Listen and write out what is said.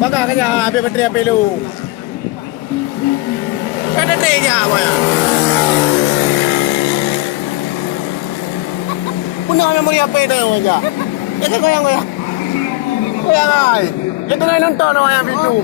Baka kanya happy birthday apa lu? Birthday nya apa ya? Punya memori apa itu yang aja? Itu goyang goyang. Goyang ay. Itu na nonton ang video.